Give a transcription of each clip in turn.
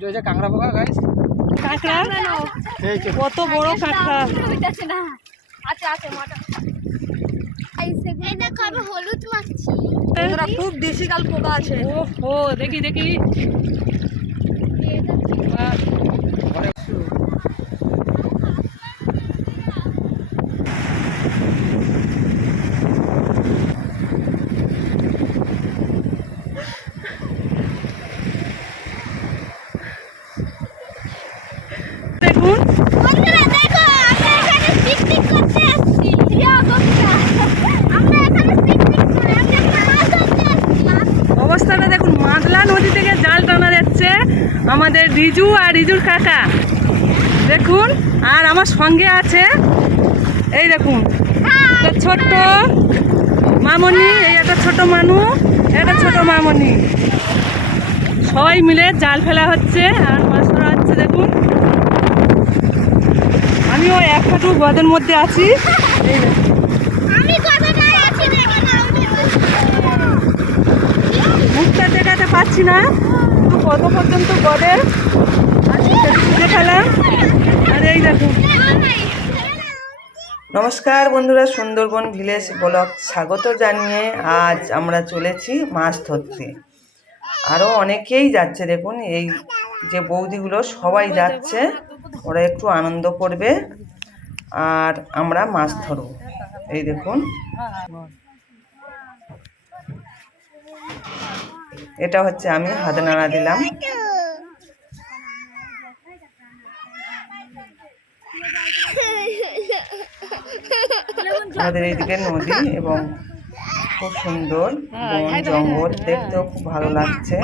এটা হচ্ছে কাঁকড়া পোকা গাইস। কাঁকড়া কত বড় কাঁকড়া। আচ্ছা আচ্ছা মোটা এই দেখো আমি হলুদ মাখছি। এরা খুব দেশি কাল পোকা আছে। ও দেখি দেখি বাহ, দেখুন বন্ধুরা দেখো আমরা এখানে পিকনিক করতে আসছি। ইয়া বন্ধুরা আমরা এখানে পিকনিক করে আমরা মাছ ধরতে আসছি। অবস্থাটা দেখুন, মাদলা নদী থেকে জাল টানা যাচ্ছে আমাদের রিজু আর রিজুর কাকা দেখুন। আর আমার সঙ্গে আছে এই দেখুন একটা ছোট্ট মামনি, এই একটা ছোট মানু, একটা ছোট মামনি, সবাই মিলে জাল ফেলা হচ্ছে আর মাছ ধরা হচ্ছে। দেখুন আমিও এক হাঁটু গদের মধ্যে আছি। এই দেখুন আমি কথাটাই আছি দেখো না মুখটা দেখাতে পাচ্ছি না, তো কত পর্যন্ত গদের আছি সেটা ফেলাম। আর এই দেখুন। নমস্কার বন্ধুরা, সুন্দরবন ভিলেজ ব্লগ স্বাগত জানিয়ে আজ আমরা চলেছি মাছ ধরতে। আরও অনেকেই যাচ্ছে, দেখুন এই যে বৌদিগুলো সবাই যাচ্ছে, ওরা একটু আনন্দ করবে আর আমরা মাছ ধরব। এই দেখুন এটা হচ্ছে আমি হাতে নাড়া দিলাম। আমাদের এইদিকে নদী এবং খুব সুন্দর বন জঙ্গল, দেখতেও খুব ভালো লাগছে।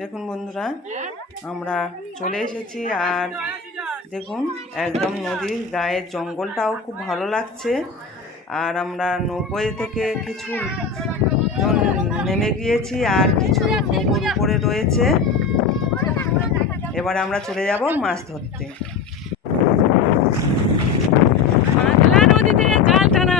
দেখুন বন্ধুরা, আমরা চলে এসেছি আর দেখুন একদম নদীর গায়ের জঙ্গলটাও খুব ভালো লাগছে। আর আমরা নৌকোয় থেকে কিছু জন নেমে গিয়েছি আর কিছু নৌকোর উপরে রয়েছে। এবার আমরা চলে যাব মাছ ধরতে। মাদলা নদী থেকে জাল টানা,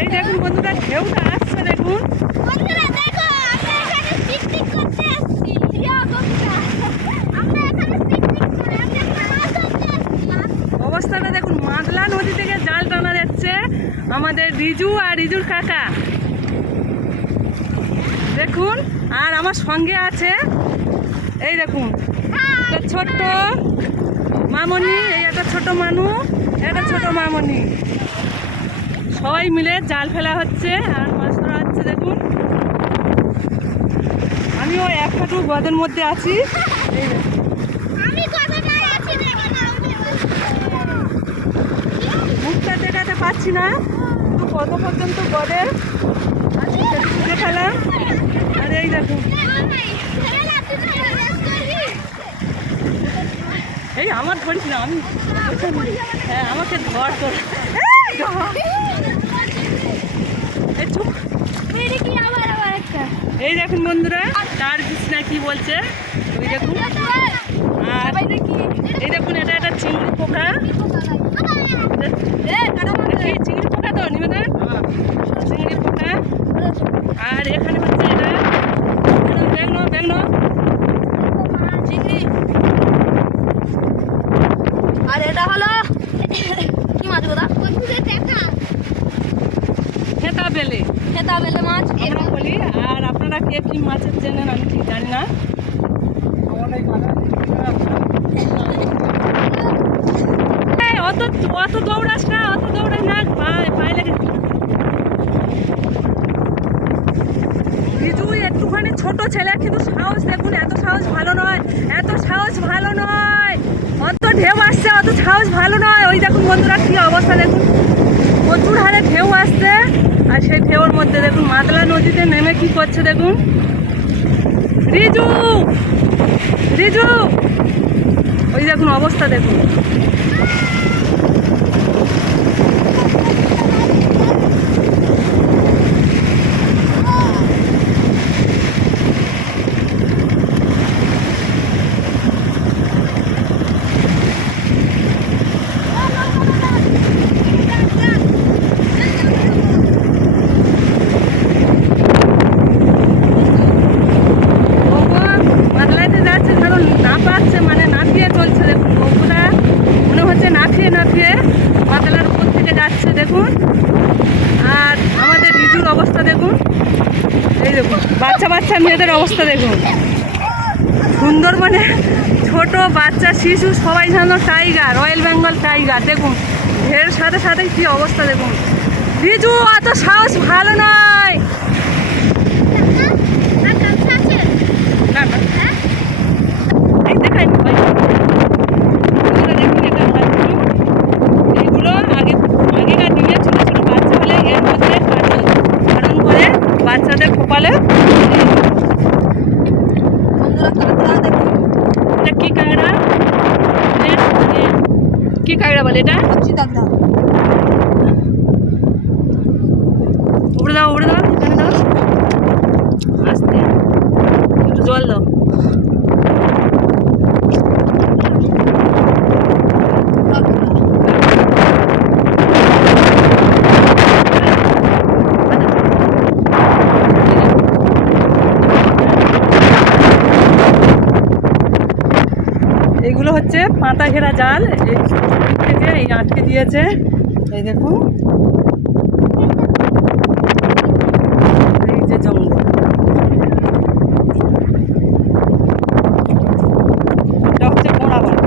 এই দেখুন বন্ধুরা ঢেউটা আসছে। দেখুন বন্ধুরা দেখো আমরা এখানে পিকনিক করতে আসছি। ইয়া বন্ধুরা আমরা এখানে পিকনিক করে আমরা মাছ ধরতে আসছি। অবস্থাটা দেখুন, মাদলা নদী থেকে জাল টানা যাচ্ছে আমাদের রিজু আর রিজুর কাকা দেখুন। আর আমার সঙ্গে আছে এই দেখুন একটা ছোট্ট মামনি, এই একটা ছোট মানু, একটা ছোট মামনি, সবাই মিলে জাল ফেলা হচ্ছে আর মাছ ধরা হচ্ছে। দেখুন আমিও এক হাঁটু গদের মধ্যে আছি। এই দেখুন আমি কথাটাই আছি দেখো না মুখটা দেখাতে পাচ্ছি না, তো কত পর্যন্ত গদের আছি সেটা ফেলাম। আর এই দেখুন এই আমার ধরিস না, আমি হ্যাঁ আমাকে ধর তোর। এই চুপ। মেরে কি আবার একটা এই দেখুন বন্ধুরা, তার কৃষ্ণা কি বলছে ওই দেখুন। আর এই দেখুন, এটা একটা চিংড়ি পোকা। কি চিংড়ি পোকা তো নিবেদন, চিংড়ি পোকা। আর এখানে হচ্ছে এটা ব্যাংনো ব্যাংনো চিংড়ি। আর এটা হলো কি মাছ গোদা দেখা খেতা বেলে খেতা বেলে মাছ আমরা বলি। আর আপনারা কে কি মাছের চেনেন আমি ঠিক জানি না। এই, অত অত দৌড়াস না, অত দৌড়াস না, পায়ে লেগে রিজু একটুখানি ছোট ছেলে, কিন্তু সাহস দেখুন, এত সাহস ভালো নয়, এত সাহস ভালো নয়। অত ঢেউ আসছে, অত সাহস ভালো নয়। ওই দেখুন বন্ধুরা কি অবস্থা দেখুন, প্রচুর হারে ঢেউ আসছে। আর সেই ঢেউর মধ্যে দেখুন মাতলা নদীতে নেমে কি করছে দেখুন। রিজু রিজু ওই দেখুন অবস্থা দেখুন। মাতলাইতে যাচ্ছে কারণ না পাচ্ছে, মানে নাফিয়ে চলছে দেখুন। নৌকোটা মনে হচ্ছে নাফিয়ে নাফিয়ে মাতলার উপর থেকে যাচ্ছে দেখুন। আর আমাদের রিজুর অবস্থা দেখুন, এই দেখুন বাচ্চা বাচ্চা মেয়েদের অবস্থা দেখুন। সুন্দরবনে ছোট বাচ্চা শিশু সবাই যেন টাইগার, রয়্যাল বেঙ্গল টাইগার দেখুন। ঢের সাথে সাথে কি অবস্থা দেখুন। রিজু অত সাহস ভালো নয়। না না এই দেখাই না ভাই। এগুলো দেখুন, এটা হাতি। এগুলো আগেকার দিনে ছোটো ছোটো বাচ্চা হলে এর মধ্যে ধারণ করে বাচ্চাদের কপালে। এটা কি কাঁকড়া, কি কাঁকড়া বলে এটা? উপরে দাও, উপরে দাও, এখানে দাও, আস্তে একটু জল দাও। এগুলো হচ্ছে পাতা ঘেরা জাল, এই থেকে এই আটকে দিয়েছে। এই দেখুন, এই যে জঙ্গল, এটা হচ্ছে কোড়াবাড়ি।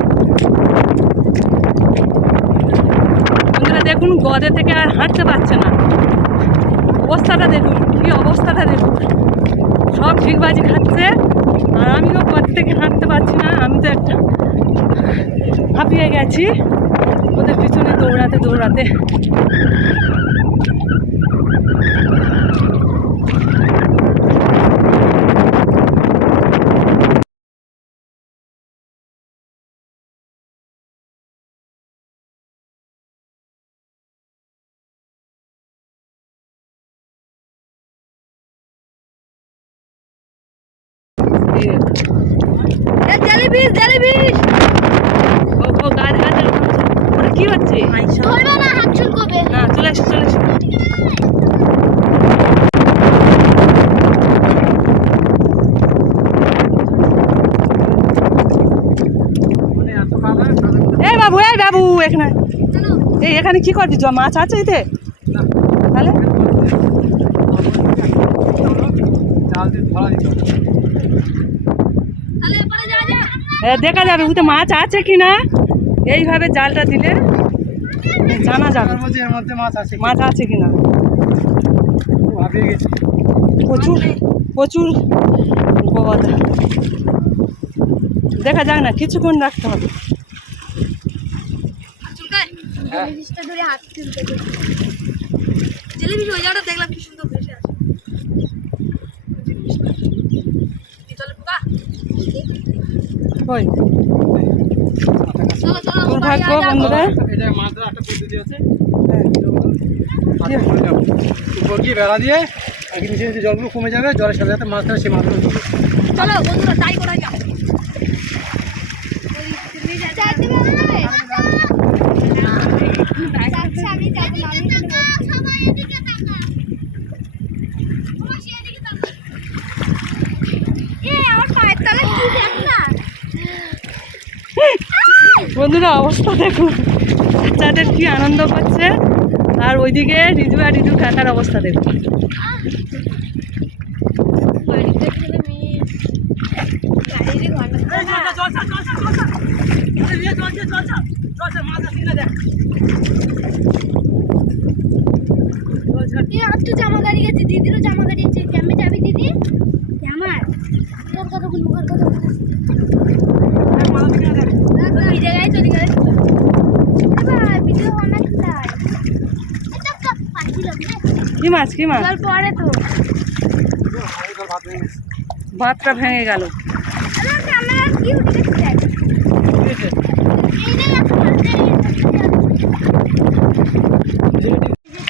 বন্ধুরা দেখুন, গদে থেকে আর হাঁটতে পারছে না। অবস্থাটা দেখুন, কি অবস্থাটা দেখুন, সব ঠিকবাজি খাচ্ছে। আর আমিও গদ থেকে হাঁটতে পারছি না, আমি তো একটা হাঁপিয়ে গেছি ওদের পিছনে দৌড়াতে দৌড়াতে। জেলিফিশ জেলিফিশ ও গাছ গাছ ওটা কি হচ্ছে? ধরবে না, হাত চুল করবে। না, চলে এসো চলে এসো। এই বাবু, এই বাবু, এখানে এই এখানে কি করবি? মাছ আছে এতে? তাহলে দেখা যাবে ওতে মাছ আছে কি না। এইভাবে জালটা দিলে জানা যাবে মাছ আছে কি না। প্রচুর প্রচুর গদ, দেখা যাক না, কিছুক্ষণ রাখতে হবে। জেলিফিশটা ধরে হাত চুলতে দে। জেলিফিশ ওই জায়গাটা দেখলাম কি সুন্দর ভেসে আছে। চলো পোকা, কই চলো চলো দুর্ভাগ্য বন্ধুরা। এটা মাত্র একটা পদ্ধতি আছে। হ্যাঁ। দিয়ে চলে যাবো, উপর গিয়ে বেড়া দিয়ে আর কি নিচে নিচে জলগুলো কমে যাবে, জলের সাথে সাথে মাছ ধরে সেই মাছগুলো তুলবে। চলো বন্ধুরা তাই করা যাক। বন্ধুরা অবস্থা দেখুন, বাচ্চাদের কি আনন্দ করছে, আর ওইদিকে রিজু আর রিজু কাকার অবস্থা দেখুন। জামা গাড়ি গেছে, দিদিরও জামা গাড়ি আছে। ক্যাম্পে যাবি দিদি? আমার তোর কথা বলবো, কার কথা বলবো? এই জায়গায় চলে গেলে ভিডিও অনেক কি মাছ কি মাছ? পরে তো ভাতটা ভেঙে গেল। ক্যামেরা কি উঠে গেছে?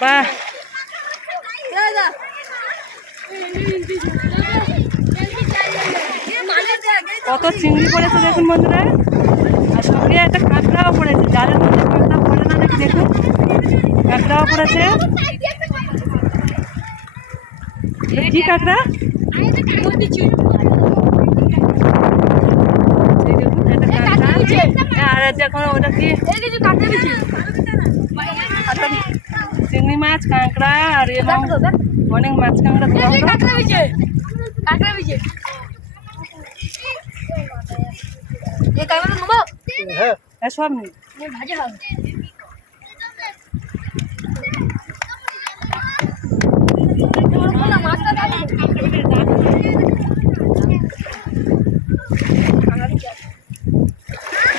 বাহ, কত চিংড়ি পড়েছে দেখুন বন্ধুরা, আর সঙ্গে একটা কাঁকড়াও পড়েছে। জালের মধ্যে কাঁকড়া পড়ে না নাকি দেখুন, কাঁকড়াও পড়েছে। কি কাঁকড়া? এই দেখুন একটা কাঁকড়া। আর দেখুন ওটা কি চিংড়ি মাছ, কাঁকড়া আর এবং অনেক মাছ কাঁকড়া দেওয়া হলো। হ্যাঁ, সব নেই।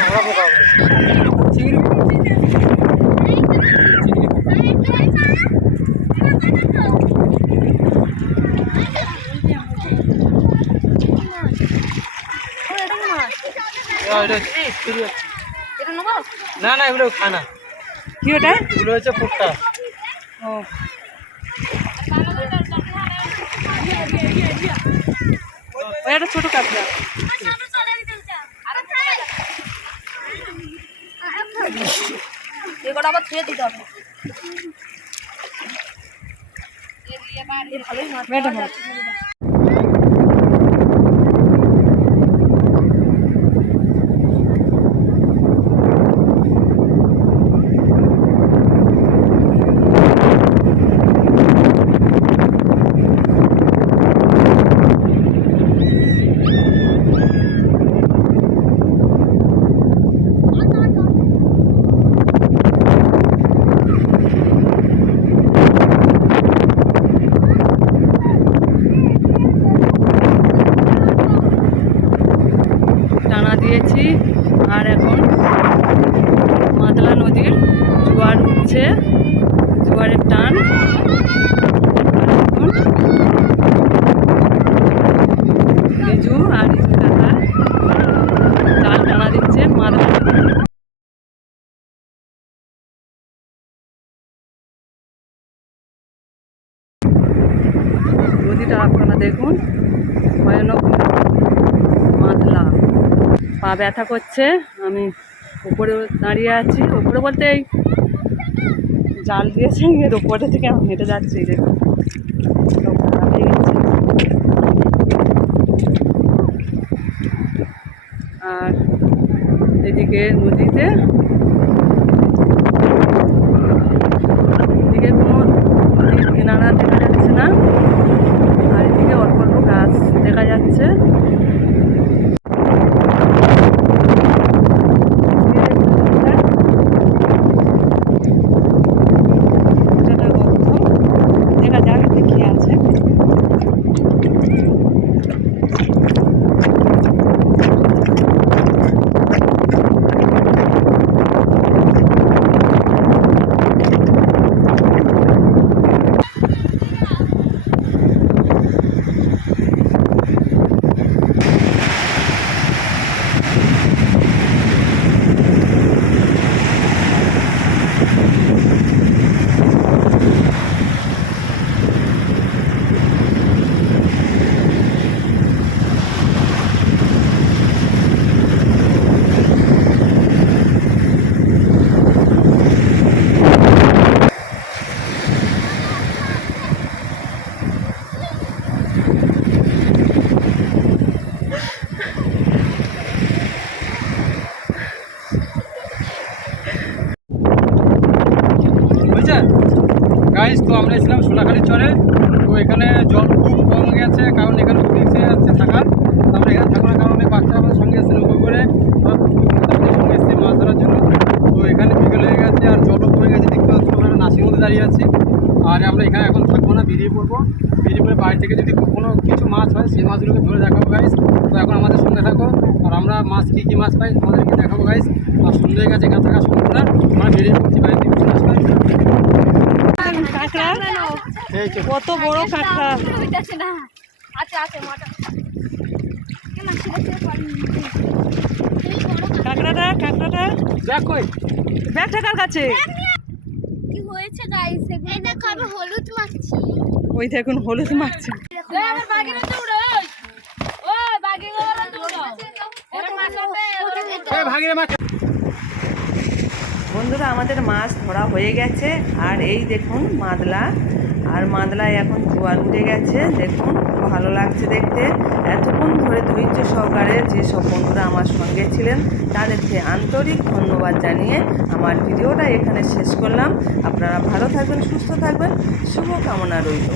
আমরা পোকা চিংড়ি না না, এগুলো খানা। কি ওটা? এগুলো হচ্ছে ফুটটা। ও ওই একটা ছোট কাঁকড়া। এগুলো আবার ছুঁয়ে দিতে হবে। ম্যাডাম টানা দিয়েছি, আর এখন মাতলা নদীর জোয়ার উঠছে, জোয়ারের টান। রিজু আর রিজু কাকা জাল টানা দিচ্ছে মাতলা নদীর। নদীটা আপনারা দেখুন, ভয়ানক মাতলা। পা ব্যথা করছে, আমি উপরে দাঁড়িয়ে আছি। উপরে বলতে এই জাল দিয়েছে, এর উপরে থেকে আমি হেঁটে যাচ্ছি। দেখুন সব খারাপ হয়ে গেছে। আর এদিকে নদীতে এদিকে কোনো নদীর কিনারা দেখা যাচ্ছে না, আর এদিকে অল্প অল্প গাছ দেখা যাচ্ছে। দেখা যাক কি আছে। হচ্ছে গাইস। তো আমরা এসেছিলাম সোনাখালির চরে। তো এখানে জল খুব কম গেছে, কারণ এখানে রিক্স হয়ে যাচ্ছে থাকার। তো আমরা এখানে থাকার কারণে বাচ্চারা আমাদের সঙ্গে এসেছিলাম ওই করে আমাদের সঙ্গে এসেছি মাছ ধরার জন্য। তো এখানে বিকেল হয়ে গেছে আর জলও কমে গেছে, দেখতে পাচ্ছি আমরা নাসির মধ্যে দাঁড়িয়ে আছি। আর আমরা এখানে এখন থাকবো না, বেরিয়ে পড়বো। বেরিয়ে পড়ে বাড়ি থেকে যদি কোনো কিছু মাছ হয় সেই মাছগুলোকে ধরে দেখাবো গাইস। তো এখন আমাদের সঙ্গে থাকো, আর আমরা মাছ কী মাছ পাই আমাদেরকে দেখাবো গাইস। আর সুন্দর হয়ে গেছে এখানে থাকা সুন্দর না, আমরা বেরিয়ে পড়ছি বাড়ি থেকে কিছু মাছ পাই। কাঁকড়া, এই তো কত বড় কাঁকড়া। হইতাছে না। আচ্ছা আচ্ছা মোটা কে মাছ ছেড়ে পারিনি। এই বড় কাঁকড়াটা দেখ কই ব্যাগটা কার কাছে? কি হয়েছে গাইস? এই দেখো আমি হলুদ মাখছি। ওই দেখুন হলুদ মাখছে। এই আমার বাগিরে দৌড়ো। ওই বাগিরে দৌড়ো। ওরে মাছ হবে। এই ভাগিরে মাছ। বন্ধুরা আমাদের মাছ ধরা হয়ে গেছে, আর এই দেখুন মাদলা, আর মাদলায় এখন জোয়ার উঠে গেছে। দেখুন ভালো লাগছে দেখতে। এতক্ষণ ধরে ধৈর্য সহকারে যেসব বন্ধুরা আমার সঙ্গে ছিলেন তাদেরকে আন্তরিক ধন্যবাদ জানিয়ে আমার ভিডিওটা এখানে শেষ করলাম। আপনারা ভালো থাকবেন, সুস্থ থাকবেন, শুভকামনা রইল।